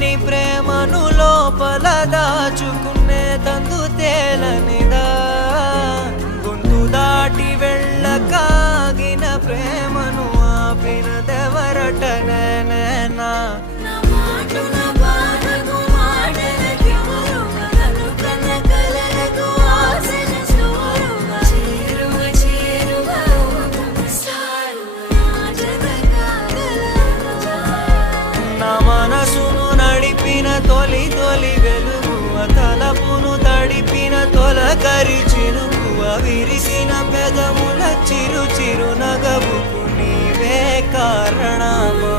నీ ప్రేమను లోపల దాచుకునే తందు తేలనిదా గొంతు దాటి వెళ్ళకాగిన ప్రేమను ఆపినదెవరటనే నేనా మనసును నడిపిన తొలి తొలి వెలుగువ తలపును తడిపిన తొలకరి చిరుకువ విరిసిన పెదముల చిరు చిరు నగవుకు నీవే కారణమా.